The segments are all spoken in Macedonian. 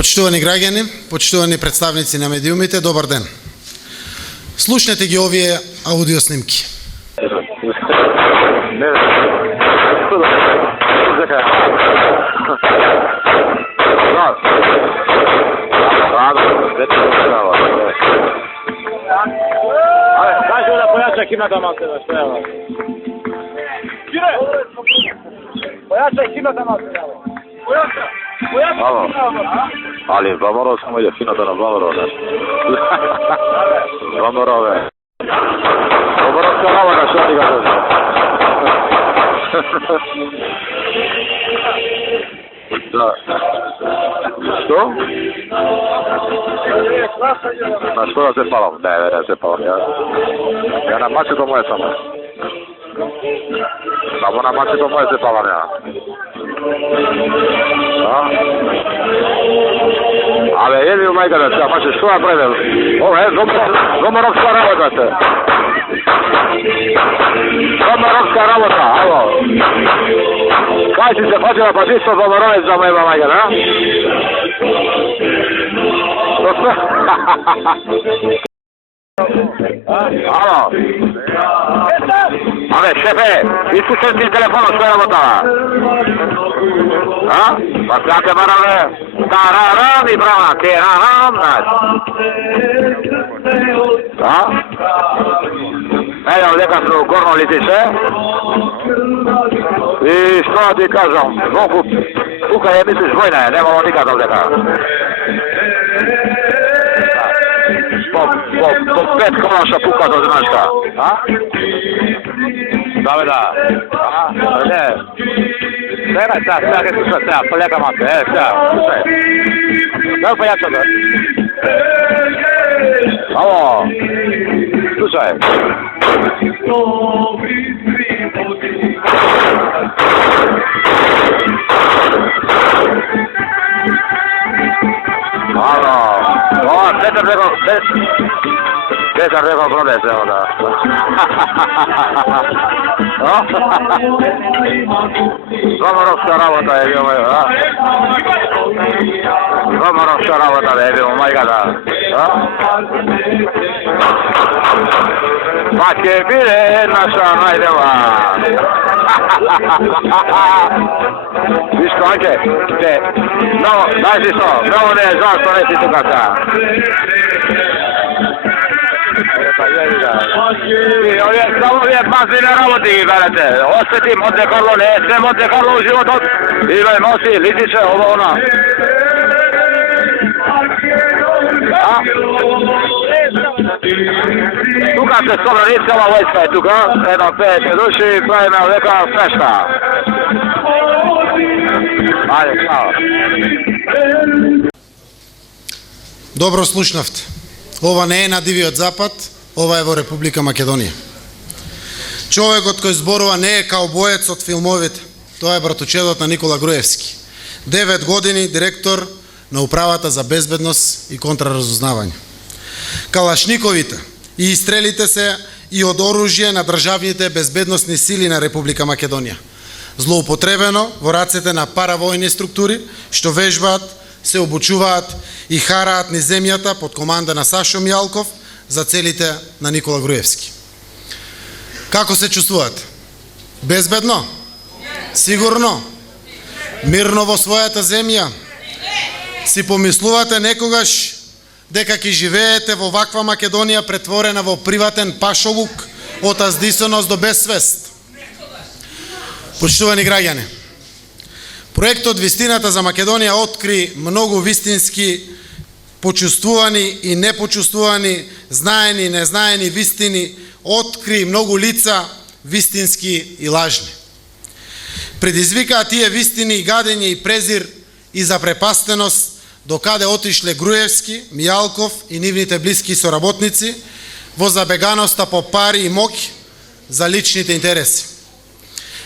Почитувани граѓани, почитувани представници на медиумите, добар ден. Слушнете ги овие аудиоснимки. Кажи да појача химната малце, што е ова? Појача химната малце, појача. Ali Vlamorov samo ide finata na Vlamorov. Vlamorove. Vlamorovska navaga, što ti ga dođe? Da. Što? Na što da se palam? Ne se palam. Ja na mače to moje samo. Samo na mače to moje se palam ja. Ale jedi u majka da se, pa će što napravim? Ovo je Zomorovska rabota se. Zomorovska rabota, alo. Kaj si se počela pa čisto Zomorovec za mojima majka, da? To sve? Alo. Ale šefe, iskušen ti telefonu što je rabotala? A? Pa znate barave, tararam i brava, teraram, znači. A? Evo, neka su gorno litiše. I što ti kažem, zvonku, kuka je misliš vojna je, nemamo nikad ovdje. Po 5 kolaša puka do značka. A? Da. A? Ne. Сега ќе слушаш сега, полека малко, сега, слушай. Дай појача да. Ало, слушай. Ало, Петар рекол бродец, ево да. Zomorovska rabota je bio, a? Zomorovska rabota je bio, majka da. Pa će bile naša najdeva. Viš ko, Anke, daj si što, mnogo ne je žal što nesi tukata. Samo je pazi na raboti, gledajte, osjeti Monte Carlo, ne sve Monte Carlo u životu, ili nosi, litiće, ovo ona. Tuka se Sobranickava vojska je tuka, jedno 5 duši, pravime ovdjeka fešta. Ajde, čao. Добро слушнавте. Ова не е на Дивиот Запад, ова е во Република Македонија. Човекот кој зборува не е као боец од филмовите, тоа е братучедот на Никола Груевски. 9 години директор на Управата за безбедност и контраразузнавање. Калашниковите и стрелите се и од оружје на државните безбедносни сили на Република Македонија. Злоупотребено во рацете на паравојни структури што вежбаат, се обучуваат и хараат низ земјата под команда на Сашо Мијалков за целите на Никола Груевски. Како се чувствувате? Безбедно? Сигурно? Мирно во својата земја? Си помислувате некогаш дека ќе живеете во ваква Македонија претворена во приватен пашолук од аздисаност до безсвест? Почитувани граѓани, проектот Вистината за Македонија откри многу вистински почувствувани и непочувствувани, знаени и незнаени вистини, откри многу лица вистински и лажни. Предизвикаа тие вистини и гадење и презир и запрепастеност докаде отишле Груевски, Мијалков и нивните блиски соработници во забеганоста по пари и моќ за личните интереси.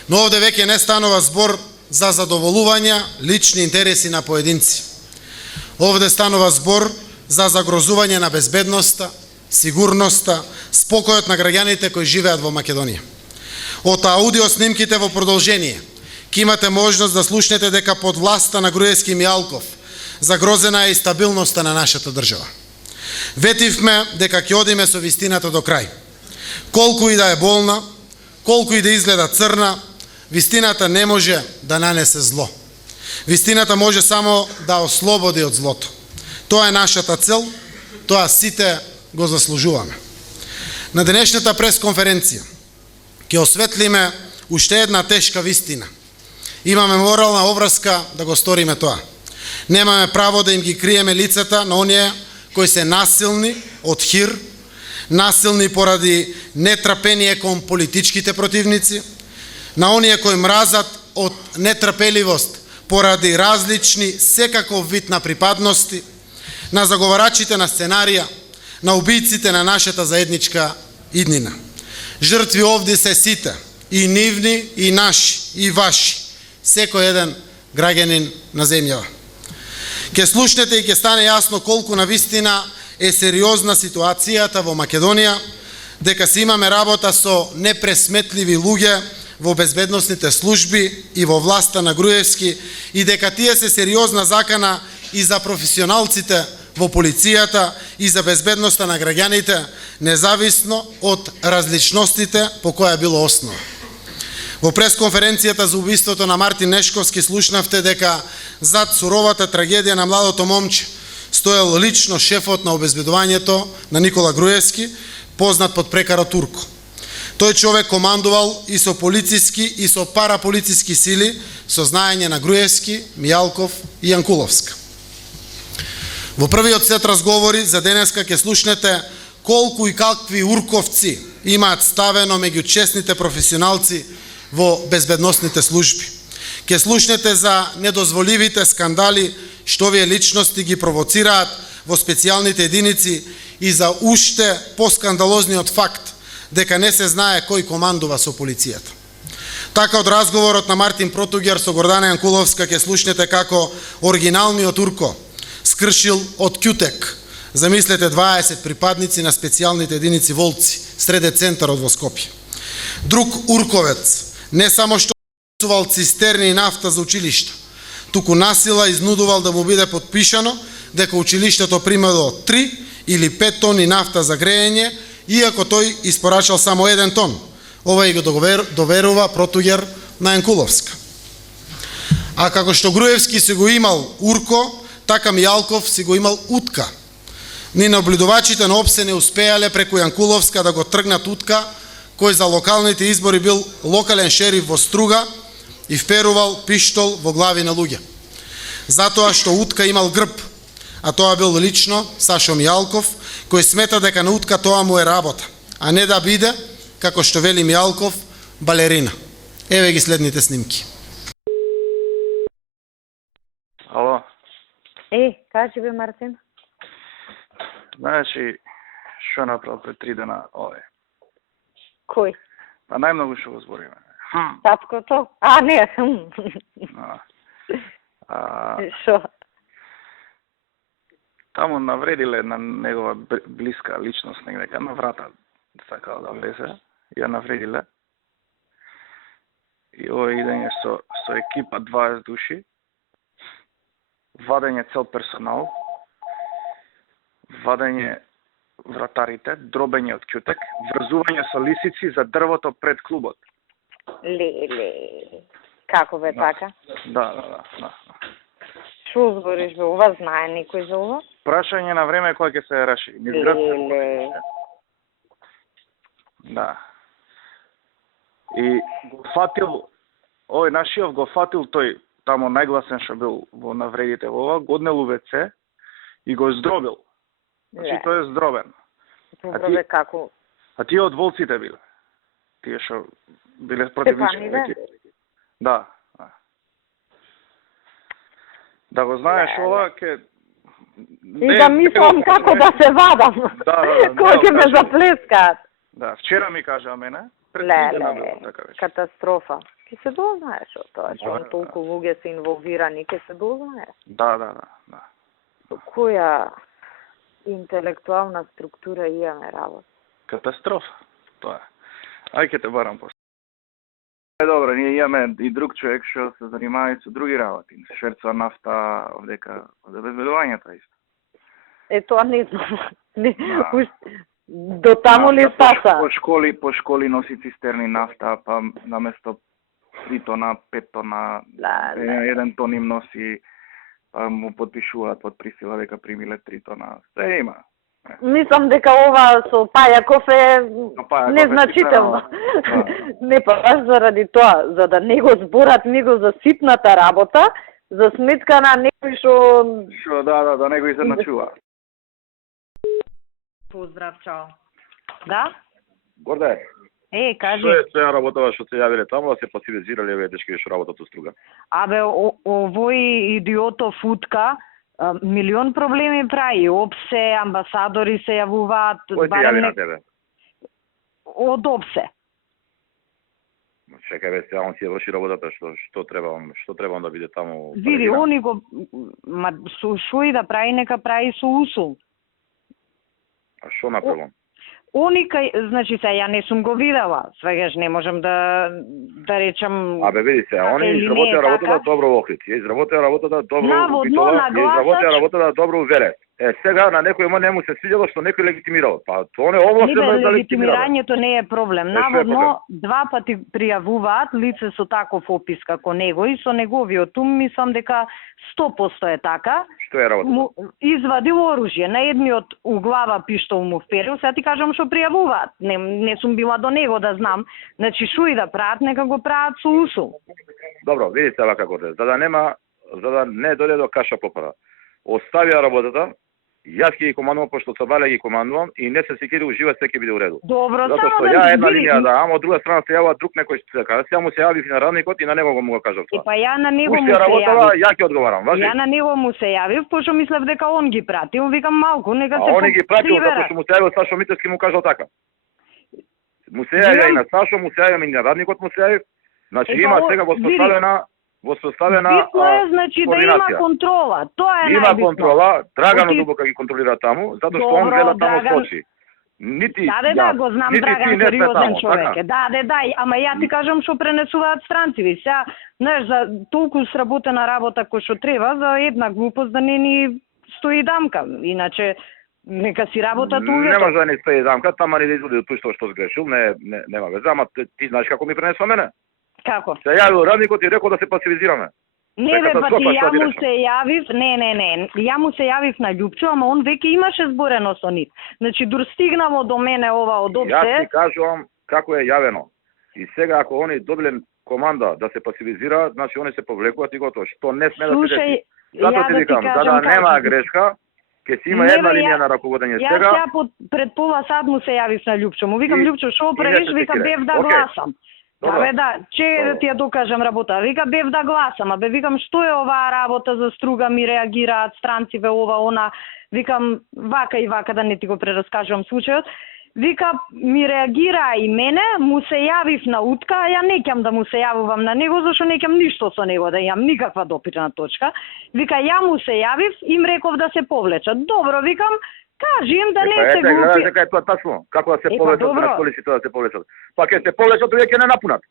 Но овде веќе не станува збор за задоволување лични интереси на поединци. Овде станува збор за загрозување на безбедноста, сигурноста, спокојот на граѓаните кои живеат во Македонија. Од аудиоснимките во продолжение, ќе имате можност да слушнете дека под власта на Груевски и Мијалков загрозена е и стабилноста на нашата држава. Ветивме дека ќе одиме со вистината до крај. Колку и да е болна, колку и да изгледа црна, вистината не може да нанесе зло. Вистината може само да ослободи од злото. Тоа е нашата цел, тоа сите го заслужуваме. На денешната пресконференција ќе осветлиме уште една тешка вистина. Имаме морална обврска да го сториме тоа. Немаме право да им ги криеме лицата на оние кои се насилни од хир, насилни поради нетрпение кон политичките противници, на оние кои мразат од нетрпеливост поради различни секаков вид на припадности, на заговарачите на сценарија, на убийците на нашата заедничка иднина. Жртви овде се сите, и нивни, и наши, и ваши, секој еден граѓанин на земјава. Ке слушнете и ке стане јасно колку навистина е сериозна ситуацијата во Македонија, дека си имаме работа со непресметливи луѓе во безбедносните служби и во власта на Груевски и дека тие се сериозна закана и за професионалците во полицијата и за безбедноста на граѓаните, независно од различностите по која било основа. Во пресконференцијата за убиството на Мартин Нешковски слушнавте дека зад суровата трагедија на младото момче стоел лично шефот на обезбедувањето на Никола Груевски, познат под прекарот Турко. Тој човек командувал и со полициски и со параполициски сили со знаење на Груевски, Мијалков и Јанкуловска. Во првиот сет разговори за денеска ќе слушнете колку и какви урковци имаат ставено меѓу честните професионалци во безбедносните служби. Ке слушнете за недозволивите скандали што овие личности ги провоцираат во специјалните единици и за уште поскандалозниот факт дека не се знае кој командува со полицијата. Така од разговорот на Мартин Протуѓер со Гордана Јанкуловска ке слушнете како оригиналниот Урко скршил од Кјутек, замислете 20 припадници на специјалните единици Волци, среде центарот во Скопје. Друг Урковец не само што сувал цистерни и нафта за училишта, туку насила изнудувал да му биде подпишано дека училиштето примало 3 или 5 тони нафта за грејење, иако тој испорачал само 1 тон. Ова и го доверува Протуѓер на Јанкуловска. А како што Груевски си го имал Урко, така Мијалков си го имал Утка. Ни наблюдувачите на ОПСЕ не успеале преку Јанкуловска да го тргнат Утка, кој за локалните избори бил локален шериф во Струга и вперувал пиштол во глави на луѓе. Затоа што Утка имал грб, а тоа бил лично Сашо Мијалков, кој смета дека на Утка тоа му е работа, а не да биде, како што вели Мијалков, балерина. Еве ги следните снимки. Ало, Кажи бе, Мартин. знаеш ли што направил пред 3 дена овој? Кој? Па најмногу што го збориме. Таткото? А, не, Шо? Таму навредиле на негова блиска личност негдека на врата, сакал да влезе, ја навредиле. И овој идење со екипа 20 души, вадење цел персонал, вадење вратарите, дробење од Кјутек, врзување со лисици за дрвото пред клубот. Леле. Како бе така? Да. Шо збориш бе, ова знае никој за ова? Прашање на време кој ќе се реши. Леле. Да. И го фатил, овој нашиот го фатил тој, тамо најгласен што бил во навредите во ова, го однел у ВЦ и го здробил. Значи тој е здробен. Добро бе, како? А тие од Волците биле. Тие што биле противнички. Да. Да го знаеш ова, ке... И да мислам како да се вадам. Кој ќе ме заплескаат. Да, вчера ми кажа мене. Леле, катастрофа. Ке се дознаеш од тоа, што толку луѓе се инволвирани, ке се дознаеш. Да. Која интелектуална структура имаме работа? Катастрофа, тоа е. Ај ке те барам после. Добро, ние имаме и друг човек што се занимава и со други работи. Шверцува нафта, овдека, од обезбедувањето исто. Тоа не знам. Не, до таму ли стаса? По школи носи цистерни нафта, па наместо 3 тона, 5 тона, 1 тон им носи, па му подпишуваат под присила дека примиле 3 тона. Се има. Мислам дека ова со Пајаков е незначително. Не па баш заради тоа, за да не го зборат него за ситната работа, за сметка на некој што... Да не го изначува. Поздрав, чао. Да? Горде, Кажи. што е сега работава што се јавиле таму, да се пасивизирале овие дечки што работат у струга? Абе, овој идиотов утка, милион проблеми прави. ОПСЕ, амбасадори се јавуваат. Кој се јави на тебе? Од ОПСЕ. Чекај бе, сега он си ја врши работата, што треба да биде таму? Види, они го... Шо и да прави, нека прави со усул. А што направам? Они значи се ја не сум го видела, свегаш не можам да речам. Абе види се, они изработија работата добро во Охрид, ја изработија работата добро у Битола, ја изработија работата добро у Верес. Сега на некој не му се свиѓало што некој легитимирал. Па тоа не овластено да легитимира. Легитимирањето не е проблем. Наводно 2 пати пријавуваат лице со таков опис како него и со неговиот ум мислам дека 100% е така. Што е работата? Извадил оружје. На едниот у глава пиштол му вперил, сега ти кажам што пријавуваат. Не сум била до него да знам. Значи шо и да прават, нека го прават со усул. Добро, видите ова како е. За да не дојде до каша попара. Оставија работата. Јас ќе ги командувам, пошто Цабале ги командувам и не се секири ужива, се ќе биде у реду. Добро, затоа што ја една линија да, ама од друга страна се јава друг некој што се каже. Сега му се јави на радникот и на него му го кажав тоа. Па ја на него му се јавив. Ја ќе одговарам, важи. Ја на него му се јавив, пошто мислев дека он ги пратил, викам малку, нека се. А он ги пратил затоа што му се јавил Сашо Митевски му кажал така. Му се јави и на Сашо, му се јави и на радникот му се јави. Значи има сега воспоставена битно е, значи, да има контрола. Тоа е најбитно. Има контрола, Драган Дубока ги контролира таму, затоа што он гледа таму со очи. Нити го знам, Драган сериозен човек е. Да, ама ја ти кажам што пренесуваат странци. Сега, знаеш, за толку сработена работа кој што треба, за една глупост да не ни стои дамка. Иначе нека си работат увето. Не може да не стои дамка, тама не да изводи од тој што сгрешил, нема веза, ама ти знаеш како ми пренесува мене? Како? Се јавил радникот и рекол да се пасивизираме. Не бе, па ти ја му се јавив, ја му се јавив на Љупчо, ама он веќе имаше зборено со нив. Значи, дур стигнало до мене ова од ОПСЕ. Јас ти кажувам како е јавено. И сега ако они добиле команда да се пасивизираат, значи они се повлекуваат и готово. Што не сме да се деси. Затоа ти викам, за да нема грешка, ќе си има една линија на раководење сега. Јас сега пред пола сад му се јавив на Љупчо. Му викам, Љупчо, шо правиш? Вика, бев да гласам. Абе да, да ти ја докажам работа. Вика, бев да гласам, абе викам, што е оваа работа за струга, ми реагираат странциве, ова, она. Викам, вака и вака, да не ти го прераскажувам случајот. Вика, ми реагираа и мене, му се јавив на утка, а ја не ќам да му се јавувам на него, зашто не ќам ништо со него, да имам никаква допирна точка. Вика, ја му се јавив, им реков да се повлечат. Добро, викам, кажи им да не се глупи. Дека е тоа тачно. Како да се повлечат на полиците да се повлечат. Па ќе се повлечат, тоа ќе не напунат.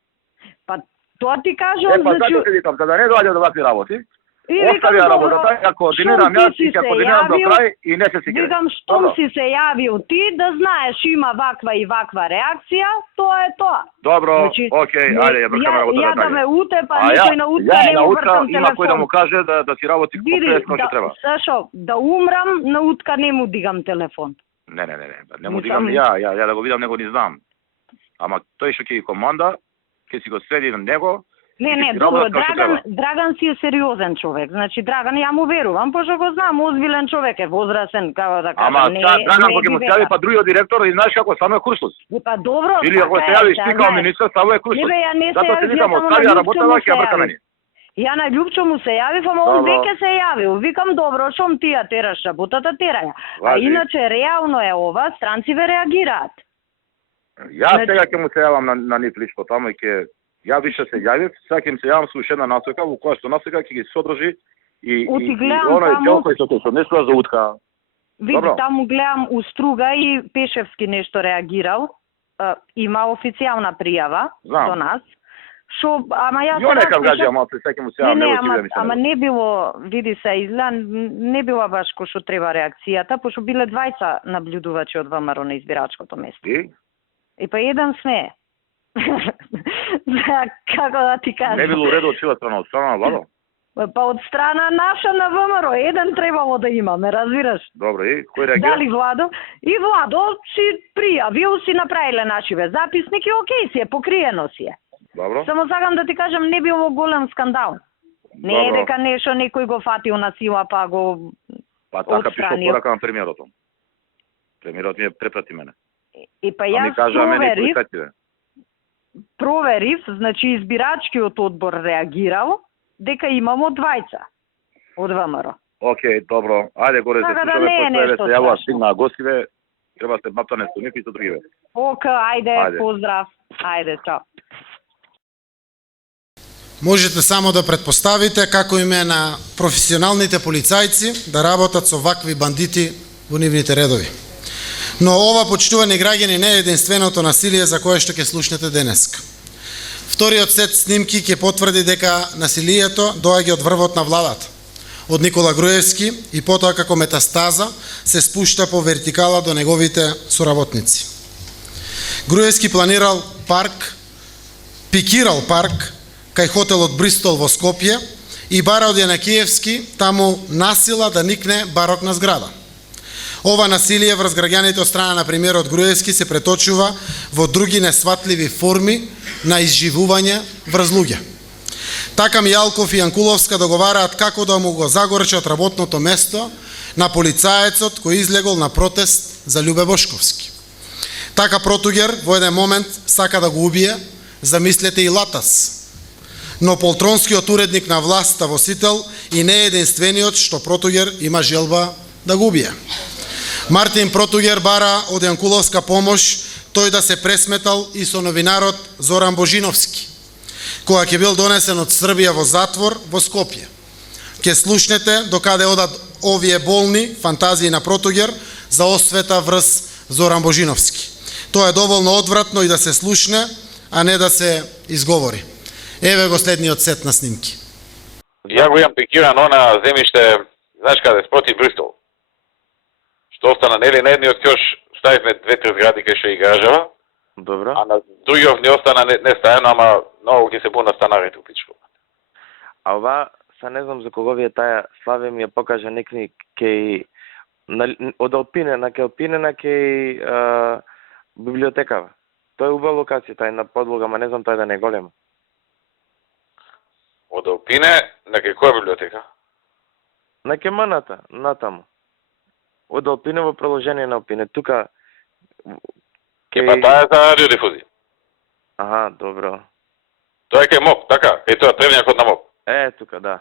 Па тоа ти кажувам, значи. Па затоа ти викам, за да не доаѓа до вакви работи. Оставија работата, ја координирам јас и ќе координирам до крај и не се секира. Викам, штом си се јавил ти, да знаеш има ваква и ваква реакција, тоа е тоа. Добро, окей, ајде, ја бркаме работата. Ја да ме утепа, никој на утка не му вртам телефон. Има кој да му каже да си работи по-пресно што треба. Сашо, да умрам, на утка не му дигам телефон. Не му дигам ја да го видам, него ни знам. Ама тој што ќе ги команда, ќе си го следи на него. Не, добро, Драган си е сериозен човек. Значи, Драган ја му верувам, пошто го знам, озбилен човек е, возрасен, како да кажам. Ама, Драган кога му се јави па другиот директор, и знаеш како, само е куршлус. Па добро, или ако се јавиш ти као министар, само е куршлус. Затоа се викам, оставија работава, ќе ја бркаме ни. Ја на Љупчо му се јавив, ама он веќе се јавил. Викам, добро, шом ти ја тераш работата, тераја. А иначе, реално е ова, странциве реагираат. Јас сега ќе му се јавам на нив лично таму и ќе ја више се јавив, сега ќе им се јавам со уште една насока, во која што насока ќе ги содржи и оној дел кој што се однесува за утка. Види, таму гледам у Струга и Пешевски нешто реагирал. Има официјална пријава до нас, ама јас Ја нека размислам- гаѓа, ама се сеќам се Не, него ќе ама не било, види се, изгледа, не била баш кој што треба реакцијата, пошто биле двајца наблюдувачи од ВМРО на избирачкото место. И па еден смее. Како да ти кажам? Не било редо од чија страна, од страна на Владо? Па од страна наша на ВМРО, еден требало да имаме, разбираш? Добро, и кој реагира? Дали Владо? И Владо си пријавил, си направиле нашиве записник и окей си е, покриено си е. Добро. Само сакам да ти кажам, не било голем скандал. Не е Добро. дека нешто некој го фатил на сила па го Па така пишал отстранил. порака на премиерот. Премиерот ми препрати мене. И па А ми јас кажа мене кој проверив, значи избирачкиот одбор реагирал дека имамо двајца од ВМРО. Океј, добро. Ајде горе се Така да слушаме, не е после ве нешто се јавува страшно. стигнаа гостиве, треба се батане со нив и со другиве. Ока, ајде, Ајде. поздрав. Ајде, чао. Можете само да предпоставите како им е на професионалните полицајци да работат со вакви бандити во нивните редови. Но ова, почитувани граѓани, не е единственото насилие за кое што ќе слушнете денеска. Вториот сет снимки ќе потврди дека насилието доаѓа од врвот на владата, од Никола Груевски и потоа како метастаза се спушта по вертикала до неговите соработници. Груевски планирал парк, пикирал парк кај хотелот Бристол во Скопје и бара од Јанакиевски таму насила да никне барокна зграда. Ова насилие врз граѓаните од страна на премиерот Груевски се преточува во други несватливи форми на изживување врз луѓе. Така Мијалков и Јанкуловска договараат како да му го загорчат работното место на полицаецот кој излегол на протест за Љубе Бошковски. Така Протугер во еден момент сака да го убие, замислете и Латас. Но полтронскиот уредник на власта во Сител и не е единствениот што Протугер има желба да го убие. Мартин Протугер бара од Јанкуловска помош тој да се пресметал и со новинарот Зоран Божиновски, која ќе бил донесен од Србија во затвор во Скопје. Ке слушнете докаде одат овие болни фантазии на Протугер за освета врз Зоран Божиновски. Тоа е доволно одвратно и да се слушне, а не да се изговори. Еве го следниот сет на снимки. Ја го имам пикирано на земјиште, знаеш каде, спроти Бристол. Што остана, нели, на едниот кјош ставивме 2-3 згради кај што и гражава, Добро. а на другиот не остана не стајано, ама многу ќе се буна станарите у пичко. А ова, са не знам за кого ви е таа, Славе ми ја покажа некни кеј од Алпинена кеј библиотекава. Тоа е убава локација, тај на подлога, ма не знам тај да не е голема. Од Алпине, на кај која библиотека? На Кеманата, натаму. Од Алпине во продолжение на Алпине. Тука... Па таа е за радиодифузија. Аха, добро. Тоа е кај МОП, така? Кај тоа тревњакот на МОП. Тука, да.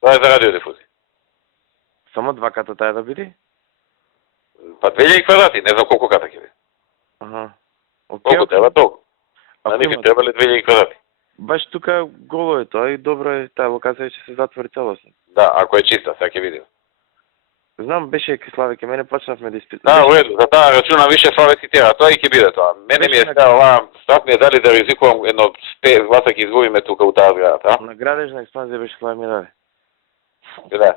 Тоа е за радиодифузија. Само 2 ката таја да биде? Па 2000 квадрати, не знам колку ката ќе биде. Аха. Колку треба толку. Ако На нив има- требале 2000 квадрати. Баш тука голо е тоа и добро е, таа локација ќе се затвори целосно. Да, ако е чиста, сега ќе видиме. Знам, беше Славе, ке мене почнавме да Да, уреду, за таа рачуна више Славе цитира, тоа и ќе биде тоа. Мене ми е Беше сега ова, страх ми е дали да ризикувам едно 5 гласа ќе изгубиме тука у таа зграда, а? На градежна експанзија беше Славе ми даде. Да.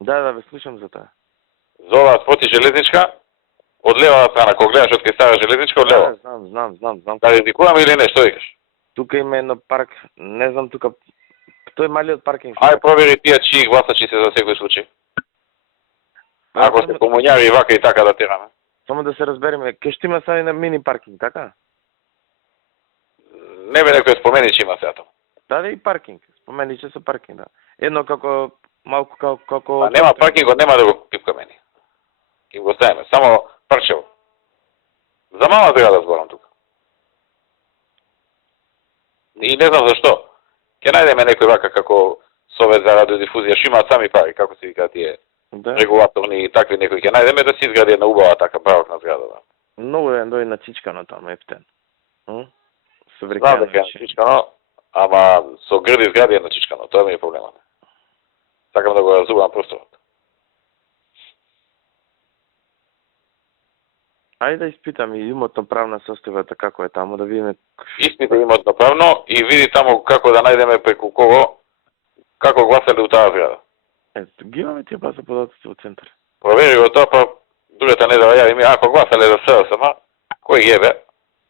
Да, ве слушам за тоа. За оваа спроти железничка, од левата страна, кога гледаш од кај стара железничка, од лево. Да, знам. Да ризикуваме или не, што викаш? Тука има едно парк, не знам тука, тој малиот паркинг. Ај провери тие чии гласачи се за секој случај. Ако се комуњари и вака и така да тераме. Само да се разбереме, ке што има сега на мини паркинг, така? Не бе некој спомени че има сега тоа. Да, и паркинг. Спомени че со паркинг, да. Едно како малку како А нема паркингот, нема да го пипкаме ни. Ќе го ставиме, само парчево. За мала зграда зборам тука. И не знам зашто. Ќе најдеме некој вака како Совет за радиодифузија, што имаат сами пари, како се вика тие да. регулаторни и такви некои ќе најдеме да се изгради една убава така барокна зграда. Да. Многу е дој на Чичкано таму ептен. Со Знам врекано. дека е на Чичкано, ама со грди згради е на Чичкано, тоа ми е проблемот. Сакам да го разубам просторот. Ајде да испитам и имотно правна состојбата како е таму, да видиме. Испита имотно правно и види таму како да најдеме преку кого, како гласале у таа зграда. Ето, ги имаме тие база податоци во центар. Провери го тоа, па другата недела јави ми, ако гласале за СДСМ, кој ги ебе,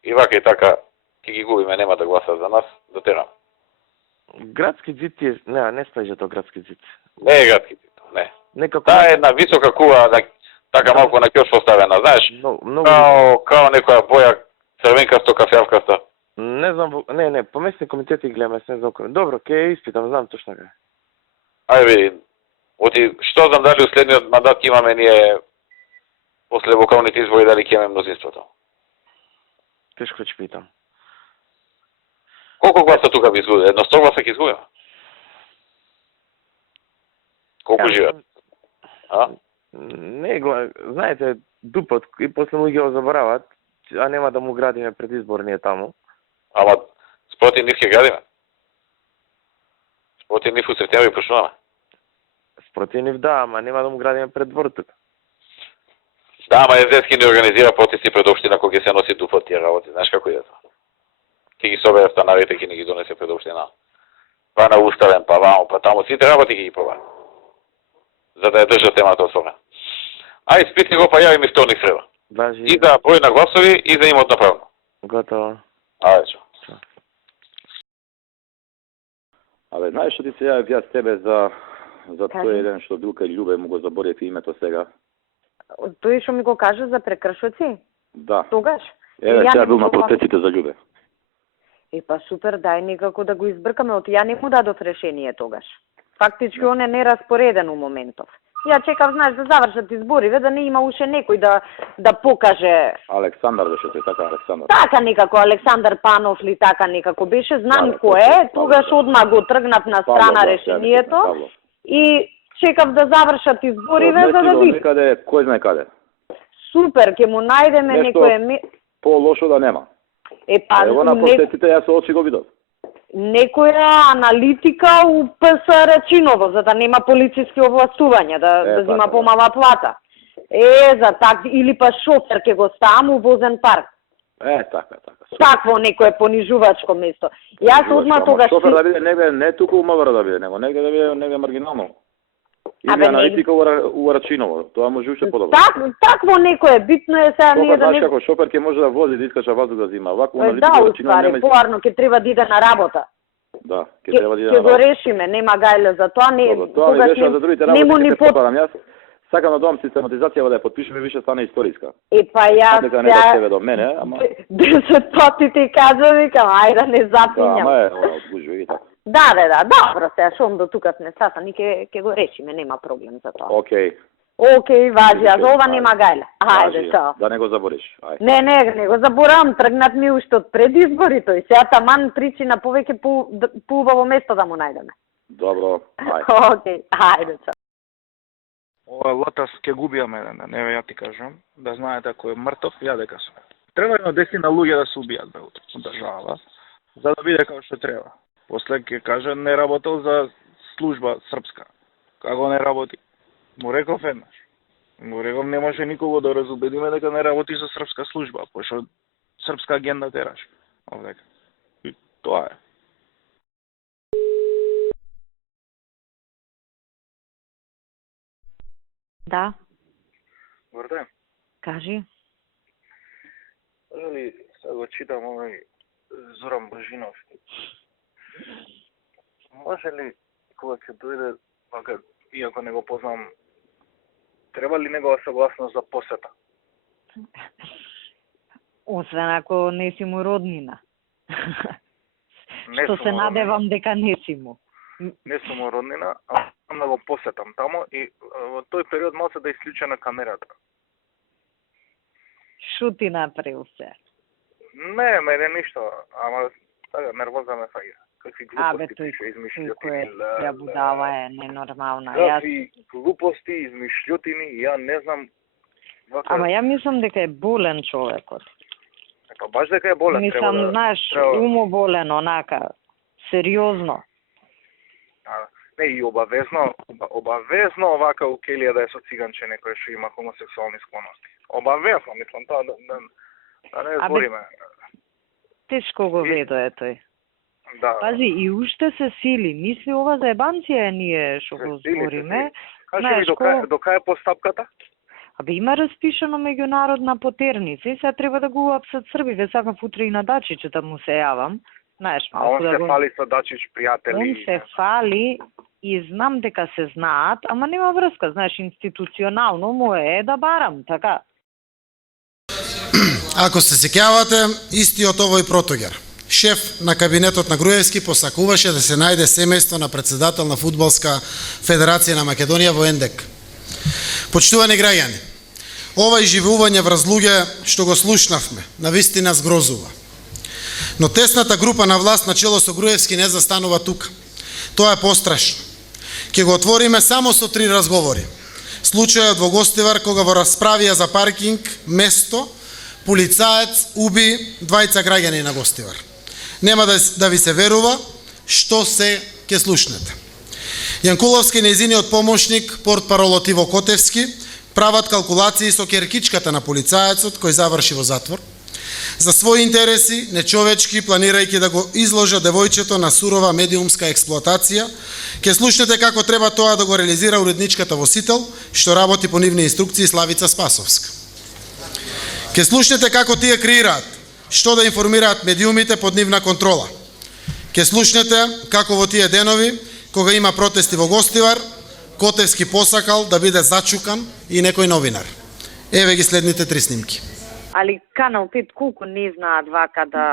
и вака и така, ќе ги губиме, нема да гласат за нас, да терам. Градски зид е, не спаѓа тоа градски зид. Не е градски зид, не. Некако... Таа е една висока кула, така малку на ќош поставена, знаеш? Многу... Као некоја боја црвенкасто кафјавкаста. Не знам, не, по местни комитети гледаме, не знам кој. Добро, ќе испитам, знам точно кај. Ајде види, оти што знам дали у следниот мандат имаме ние после локалните избори дали ќе имаме мнозинството. Тешко ќе питам. Колку гласа тука би изгубил? Едно 100 гласа ќе изгубиме. Колку живеат? А? Не, знаете, дупот и после луѓе го заборават, а нема да му градиме предизборниот таму. Ама спротив нив ќе градиме. Спротив нив у септември почнуваме. Спротив нив да, ама нема да му градиме пред дворот тука. Да, ама езески не организира протести пред општина кога ќе се носи дупот тие работи. Знаеш како иде тоа? Ќе ги собере станарите, ќе не ги донесе пред општина. Па на уставен, па вамо, па таму сите работи ќе ги проба. За да ја држат темата особено. Ај, спити го, па јави ми вторник среда. Важи. И за број на гласови, и за имотно правно. Готово. Ајде, чо. Абе, знаеш што ти се јавив јас тебе за тој еден што бил кај Љубе, му го заборев името сега. Тој што ми го кажа за прекршоци? Да. Тогаш? Еве, тя бил на протестите за Љубе. Па супер, дај некако да го избркаме, од ја не му дадов решение тогаш. Фактички он е нераспореден у моментов. Ја чекав, знаеш, да завршат избориве, да не има уште некој да покаже... Александар беше тој, така Александар. Така некако, Александар Панов ли така некако беше, знам кој е, тогаш одма го тргнат на страна решението и чекав да завршат избориве за да види. Некаде, кој знае каде. Супер, ќе му најдеме некој... По-лошо да нема. Ево на протестите јас со очи го видов. Некоја аналитика у ПС Рачиново, за да нема полициски овластувања, да зима помала плата. За так, или па шофер ќе го ставам у возен парк. Така. Такво некое понижувачко место. Јас одма тогаш... Шофер да биде не туку у МВР да биде, него негде да биде негде маргинално. Или аналитика у Рачиново, тоа може уште подобро. Такво некое, битно е сега ние да не... Знаеш како шофер ќе може да вози, да искача ваздух да зима. Вако аналитика у Рачиново нема... Да, поарно ќе треба да иде на работа. Да, ќе треба да иде на работа. Ќе го решиме, нема гајле за тоа, не... Тоа ми беше за другите работи, ќе се попарам јас. Сакам да додам систематизација да ја подпишеме, више стане историска. Па јас дека не да тебе до мене, ама 10 пати ти кажам, викам, ајде да не запињам. Да, ама одгужува и така. Да, добро, сега шом до тука сме сасани, ќе го решиме, нема проблем за тоа. Океј, важи, а за ова нема гајле. Ајде, чао. Да не го забориш. Не го заборавам, тргнат ми уште од предизбори тој. Сега таман причи на повеќе поубаво место да му најдеме. Добро, ајде. Ајде, чао. Ова латас ќе губиаме, не ја ти кажам, да знаете ако е мртов, ја дека сум. Треба едно 10 луѓе да се убијат бе од држава, за да биде како што треба. После ќе каже не работел за служба српска. Како не работи? Му реков еднаш. Му реков не може никого да разубедиме дека не работи за српска служба, пошто српска агенда тераш. Овдека. И тоа е. Да. Добар ден. Кажи. Дали сега го читам овој Зоран Божинов. Може ли кога ќе дојде, иако не го познам, треба ли негова согласност за посета? Освен ако не си му роднина. Што се надевам дека не си му. Не сум му роднина, а да го посетам тамо и во тој период малце да исклучена камерата. Шо ти направил се? Не, мене ништо, ама така нервоза ме фаѓа. Какви глупости пише, измишлјотини. Ја будала е ненормална. Какви глупости, измишлјотини, ја не знам. Ама ја мислам дека е болен човекот. Па баш дека е болен. Мислам, знаеш, умоболен, онака, сериозно. Не, и обавезно овака у Келија да е со циганче некој што има хомосексуални склоности. Обавезно, мислам, тоа да не збориме. Тешко го ведое тој. Да. Пази, и уште се сили. Мисли ова за ебанција ние што го збориме. Кажи ми, до кај е постапката? Абе има распишано меѓународна потерница и сега треба да го апсат Србиве. Сакав утре и на Дачиче да му се јавам. Знаеш, а он се фали со Дачич пријатели. Он се фали и знам дека се знаат, ама нема врска, знаеш, институционално му е да барам, така. Ако се сеќавате, истиот овој Протогер, шеф на кабинетот на Груевски, посакуваше да се најде семејство на председател на Фудбалска федерација на Македонија во НДК. Почитувани граѓани, ова изживување врз луѓе што го слушнавме, навистина згрозува. Но тесната група на власт на чело со Груевски не застанува тука. Тоа е пострашно. Ќе го отвориме само со 3 разговори. Случајот во Гостивар, кога во расправија за паркинг место, полицаец уби 2 граѓани на Гостивар. Нема да ви се верува што се ќе слушнете. Јанкуловски и нејзиниот помошник, портпаролот Иво Котевски, прават калкулации со керкичката на полицаецот кој заврши во затвор. За своји интереси, нечовечки, планирајќи да го изложа девојчето на сурова медиумска експлоатација, ќе слушнете како треба тоа да го реализира уредничката во Сител, што работи по нивни инструкции Славица Спасовска. Ќе слушнете како тие креираат, што да информираат медиумите под нивна контрола. Ќе слушнете како во тие денови, кога има протести во Гостивар, Котевски посакал да биде зачукан и некој новинар. Еве ги следните 3 снимки. Али Канал 5 колку не знаат вака да...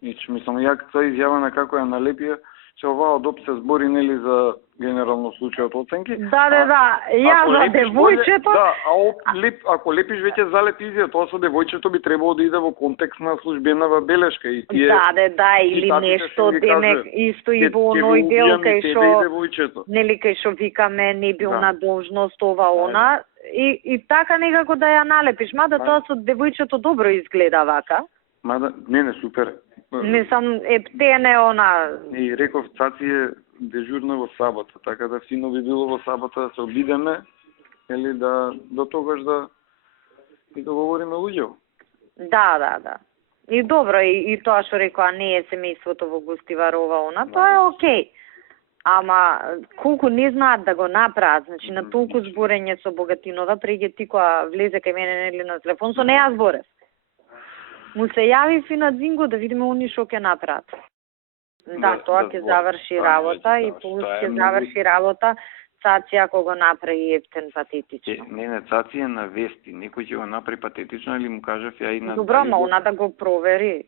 Мислам, ја тоа изјавена како ја налепија, че оваа доп се збори нели за генерално случајот оценки. Да. Ја за девојчето... Да, ако лепиш веќе залеп изјава, тоа со девојчето би требало да иде во контекст на службенава белешка и тие... Да, или нешто денек исто и во оној дел кај што... Нели кај што викаме не бил на должност ова она... И така некако да ја налепиш, мада тоа со девојчето добро изгледа вака. Мада, не, супер. Мислам, ептене она... И реков, цаци е дежурна во сабота, така да сино би било во сабота да се обидеме, или да тогаш да говориме луѓево. Да. И добро, и тоа што рекоа, не е семејството во Гостиварова она, тоа е окей. Ама колку не знаат да го направат, значи на толку зборење со Богатинова, преќе ти која влезе кај мене нели на телефон, со неја зборев. Му се јави и на Дзинго да видиме они што ќе направат. Да, тоа ќе заврши работа и плюс ќе заврши работа Цаци ако го направи ефтен патетично. Не, Цаци е на вести, некој ќе го направи патетично или му кажав ја и на... Добро, ма она да го провери.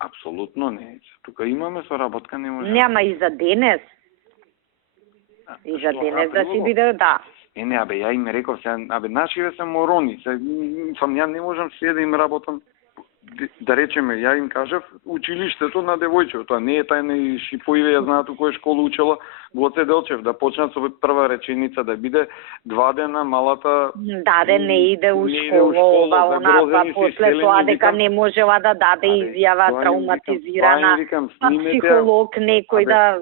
Апсолутно не. Тука имаме соработка, не може. Нема и за денес. И за денес да си биде, да. Не, ја им реков, нашиве се морони, ја не можам се да им работам, да речеме, ја им кажав, училиштето на девојчето, тоа не е тајна и Шипоиве, ја знаат у која школа учела Гоце Делчев, да почнат со прва реченица, да биде 2 дена малата... Да, не иде у школа, па после тоа дека не можела да даде изјава травматизирана, психолог некој да...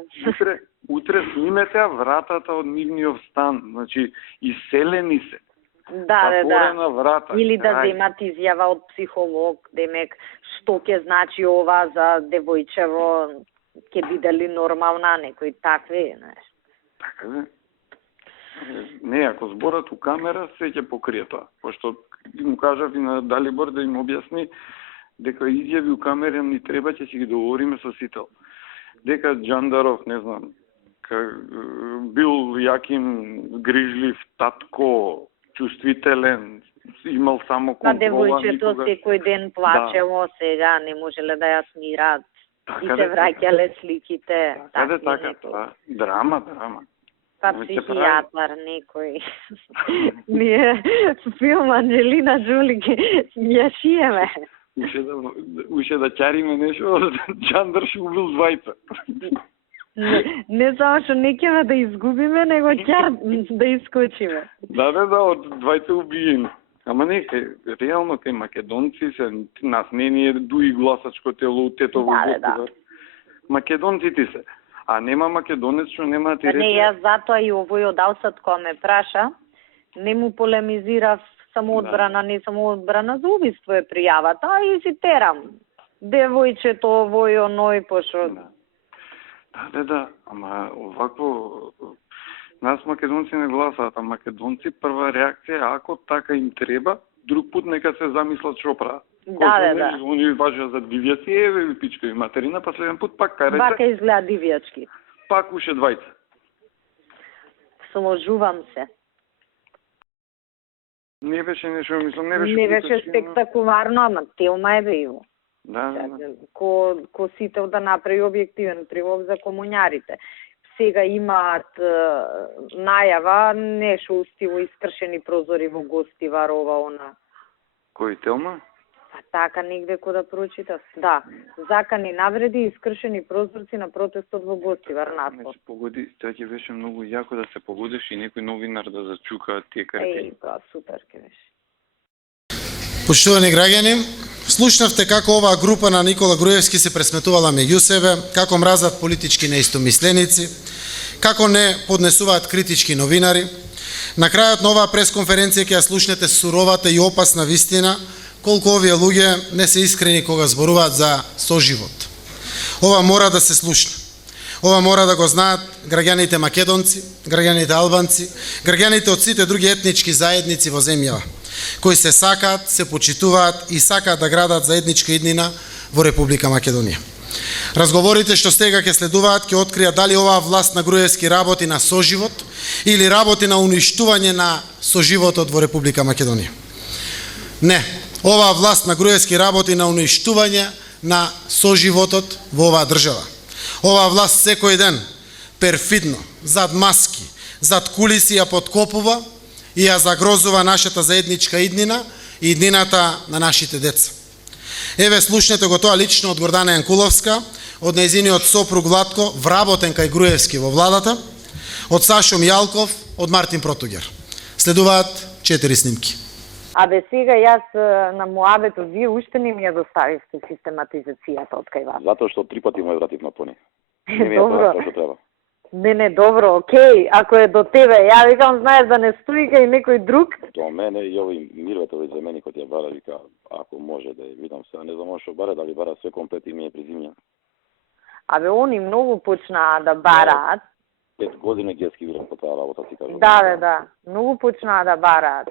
Утре снимете вратата од нивниот стан, значи иселени се. Да. Врата. Или да земат изјава од психолог, демек што ќе значи ова за девојчево, ќе биде ли нормална, некои такви, знаеш. Така бе. Не, ако зборат у камера, се ќе покрие тоа. Пошто му кажав и на Далибор да им објасни дека изјави у камера ни треба, ќе си ги договориме со Сител. Дека Джандаров, не знам, бил јаким, грижлив, татко, чувствителен, имал само контрола. Девојчето секој ден плачело, сега не можеле да ја смират. И се враќале сликите. Така, тоа. Драма. Па психијатар некој. Ние филм Анджелина Джоли ја шиеме. Уше да чариме нешто, Джандар ше убил 2. Не само што не ќе да изгубиме, него ќе да искочиме. Да, од 2 убиени. Ама не, реално кај македонци се, нас не ни е дуи гласачко тело у Тетово. Да. Македонците се. А нема македонец што нема ти Не, рече. јас затоа и овој од Алсат кој ме праша, не му полемизирав самоодбрана, не самоодбрана, за убиство е пријавата, а и си терам. Девојчето, овој, оној, пошо... Да, ама овакво, нас македонци не гласаат, а македонци прва реакција, ако така им треба, друг пут нека се замислат што прават. Да. Они важат за дивјаци, еве ви пичка и материна, па следен пут пак карете. Вака изгледа дивјачки. Пак уште двајца. Сложувам се. Не беше нешто, мислам, Не беше спектакуларно, ама телма е бејво. Да. Ко сител да направи објективен прилог за комуњарите. Сега имаат најава, нешто устиво искршени прозори во Гостивар, ова, она. Кој телма? Па така негде кој да прочитав. Да, закани навреди и искршени прозорци на протестот во Гостивар надпор. Погоди, тоа ќе беше многу јако да се погодиш и некој новинар да зачука тие карти. Тоа супер ќе беше. Поштовани граѓани, слушнавте како оваа група на Никола Груевски се пресметувала меѓу себе, како мразат политички неистомисленици, како не поднесуваат критички новинари. На крајот на оваа пресконференција ќе ја слушнете суровата и опасна вистина колку овие луѓе не се искрени кога зборуваат за соживот. Ова мора да се слушне. Ова мора да го знаат граѓаните македонци, граѓаните албанци, граѓаните од сите други етнички заедници во земјава, кои се сакаат, се почитуваат и сакаат да градат заедничка иднина во Република Македонија. Разговорите што сега ќе следуваат ќе откријат дали оваа власт на Груевски работи на соживот или работи на уништување на соживотот во Република Македонија. Не, оваа власт на Груевски работи на уништување на соживотот во оваа држава. Оваа власт секој ден перфидно, зад маски, зад кулиси ја подкопува и ја загрозува нашата заедничка иднина и иднината на нашите деца. Еве слушнете го тоа лично од Гордана Јанкуловска, од нејзиниот сопруг Владко, вработен кај Груевски во владата, од Сашо Мјалков, од Мартин Протугер. Следуваат 4 снимки. Абе сега јас на муабето вие уште не ми ја доставивте систематизацијата од кај вас. Затоа што 3 пати му ја вратив на пони. Добро. Што треба. Не, добро, окей, ако е до тебе, ја викам, знаеш да не стои кај некој друг. Тоа мене и овој Мирветовиќ за мене кој ја бара, вика, ако може да ја видам сега, не знам што бара, дали бара све комплет и ми е презимја. Абе, они многу почнаа да бараат. 5 години ги ескивирам по таа работа, ти кажам. Да, многу почнаа да бараат.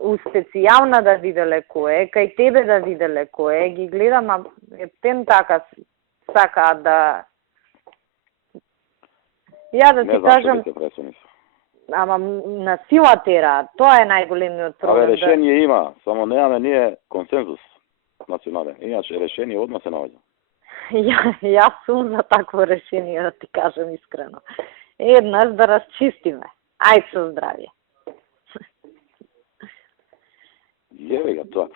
У специјална да виделе кој е, кај тебе да виделе кој е, ги гледам, а ептен така сакаат да... Ја да ти кажам... Ама на сила тера, тоа е најголемиот проблем. Абе, решение има, само немаме ние консензус национален. Иначе решение одма се наоѓа. Јас сум за такво решение, да ти кажам искрено. Еднаш да расчистиме. Ајде со здравје. Еве га тоа.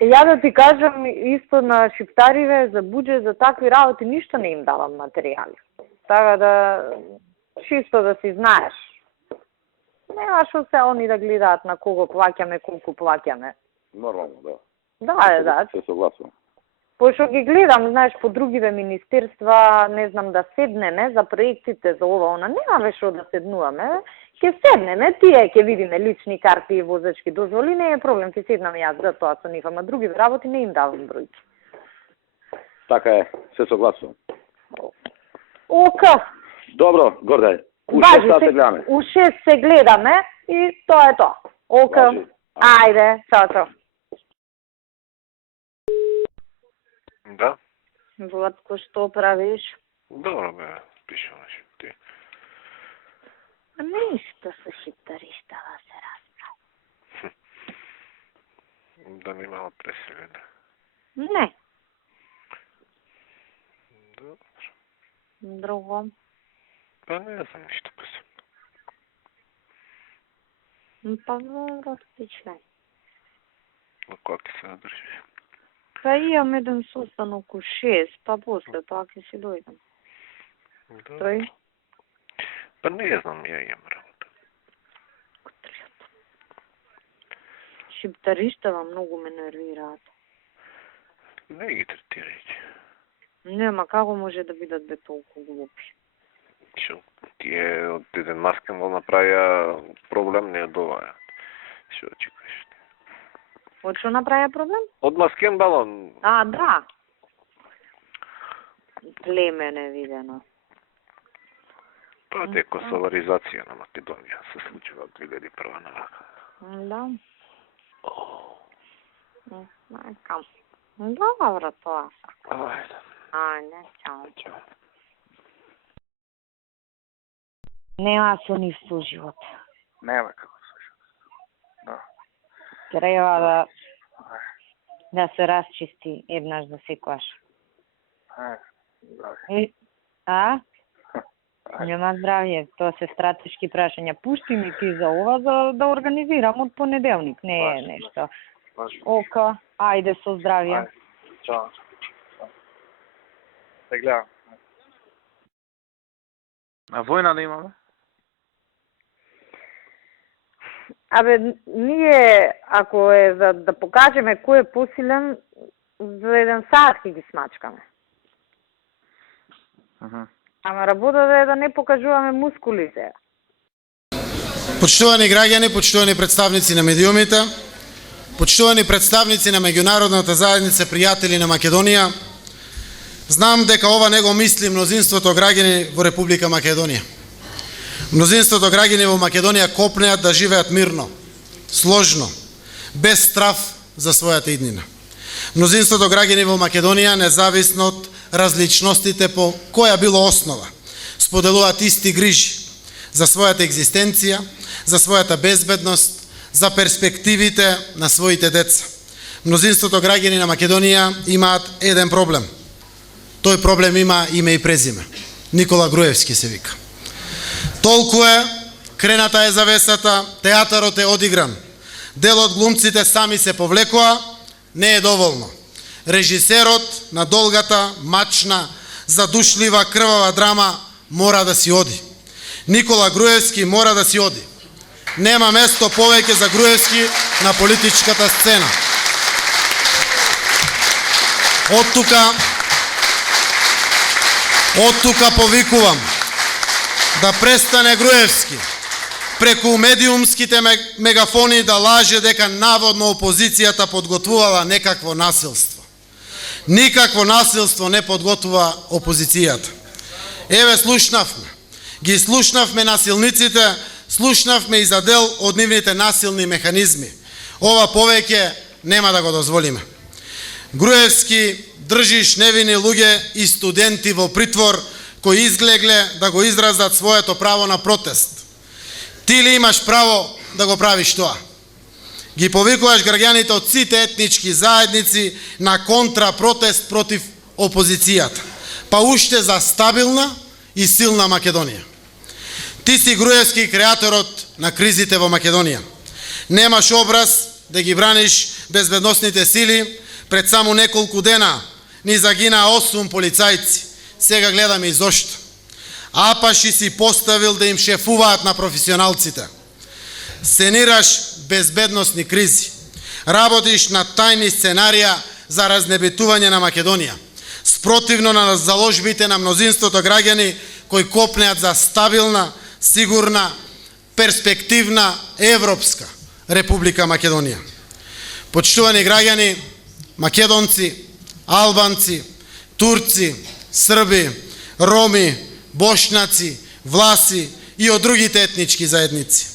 Ја да ти кажам исто на шиптариве за буџет, за такви работи ништо не им давам материјали. Така да чисто да си знаеш. Нема што се они да гледаат на кого плаќаме, колку плаќаме. Нормално, да. Да. Се согласувам. Пошто ги гледам, знаеш, по другиве министерства, не знам, да седнеме за проектите за ова, она, немаме што да седнуваме, ќе седнеме, тие ќе видиме лични карти и возачки дозволи, не е проблем, ќе седнам јас за тоа со нив, ама другиве работи не им давам бројки. Така е, се согласувам. Ока. Добро, Гордај. У 6 се гледаме. У 6 се гледаме и тоа е тоа. Ока. Ајде, чао. Да. Владко, што правиш? Добро бе, пишам ти. Ништо со шиптариштава се расправи. Да ми мало преселене. Не. Добро. Друго. Па не знам ништо посебно. Па добро, стичај. Но кога ќе се надржиш? Па имам еден состанок у 6, па после тоа ќе си дојдам. Тој? Па не знам, ја имам работа. Шиптариштава многу ме нервираат. Не ги третирајќи. Нема, како може да бидат бе толку глупи? Што тие од еден маскен го направија проблем, не од ова. Што очекуваш? Од што направија проблем? Од маскен балон. А, да. Племе невидено. Тоа е косоваризација на Македонија се случува од 2001 на вака. Да. Мајкам. Добро тоа. Ајде. Ајде, чао. Нема со нив соживот. Нема како слушам. Да. Треба да се расчисти еднаш за секогаш. Ајде. А? Нема здравје, тоа се стратешки прашања. Пушти ми ти за ова да организирам од понеделник, не е нешто. Ока, ајде со здравје. Чао. Се гледам. А војна да имаме? Абе, ние, ако е за да покажеме кој е посилен, за еден саат ќе ги смачкаме. Ама работата е да не покажуваме мускулите. Почитувани граѓани, почитувани представници на медиумите, почитувани представници на меѓународната заедница, пријатели на Македонија, знам дека ова не го мисли мнозинството граѓани во Република Македонија. Мнозинството граѓани во Македонија копнеат да живеат мирно, сложно, без страв за својата иднина. Мнозинството граѓани во Македонија, независно од различностите по која било основа, споделуваат исти грижи за својата екзистенција, за својата безбедност, за перспективите на своите деца. Мнозинството граѓани на Македонија имаат еден проблем. Тој проблем има име и презиме. Никола Груевски се вика. Толку е, крената е завесата, театарот е одигран. Дел од глумците сами се повлекоа, не е доволно. Режисерот на долгата, мачна, задушлива, крвава драма мора да си оди. Никола Груевски мора да си оди. Нема место повеќе за Груевски на политичката сцена. Од тука повикувам да престане Груевски преку медиумските мегафони да лаже дека наводно опозицијата подготвувала некакво насилство. Никакво насилство не подготвува опозицијата. Еве ги слушнавме насилниците, слушнавме и за дел од нивните насилни механизми. Ова повеќе нема да го дозволиме. Груевски, држиш невини луѓе и студенти во притвор кои изглегле да го изразат своето право на протест. Ти ли имаш право да го правиш тоа? Ги повикуваш граѓаните од сите етнички заедници на контрапротест против опозицијата, па уште за стабилна и силна Македонија. Ти си Груевски, креаторот на кризите во Македонија. Немаш образ да ги браниш безбедносните сили, пред само неколку дена ни загинаа 8 полицајци. Сега гледаме и зошто. Апаши си поставил да им шефуваат на професионалците. Сценираш безбедносни кризи. Работиш на тајни сценарија за разнебитување на Македонија. Спротивно на заложбите на мнозинството граѓани кои копнеат за стабилна, сигурна, перспективна, европска Република Македонија. Почитувани граѓани, македонци, албанци, турци, срби, роми, бошнаци, власи и од другите етнички заедници.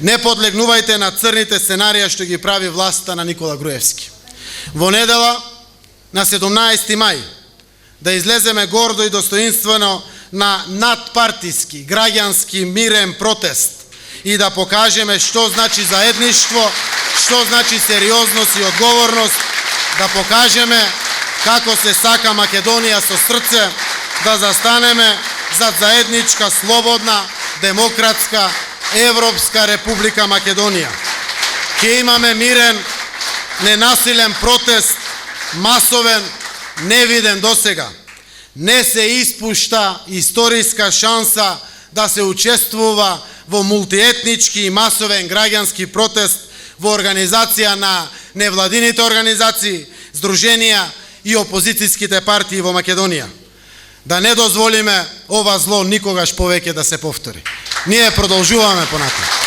Не подлегнувајте на црните сценарија што ги прави власта на Никола Груевски. Во недела, на 17 мај, да излеземе гордо и достоинствено на надпартиски, граѓански, мирен протест и да покажеме што значи заедништво, што значи сериозност и одговорност, да покажеме како се сака Македонија со срце, да застанеме зад заедничка, слободна, демократска, европска Република Македонија. Ке имаме мирен, ненасилен протест, масовен, невиден досега. Не се испушта историска шанса да се учествува во мултиетнички и масовен граѓански протест во организација на невладините организации, здруженија и опозицијските партии во Македонија. да не дозволиме ова зло никогаш повеќе да се повтори. Ние продолжуваме понатаму.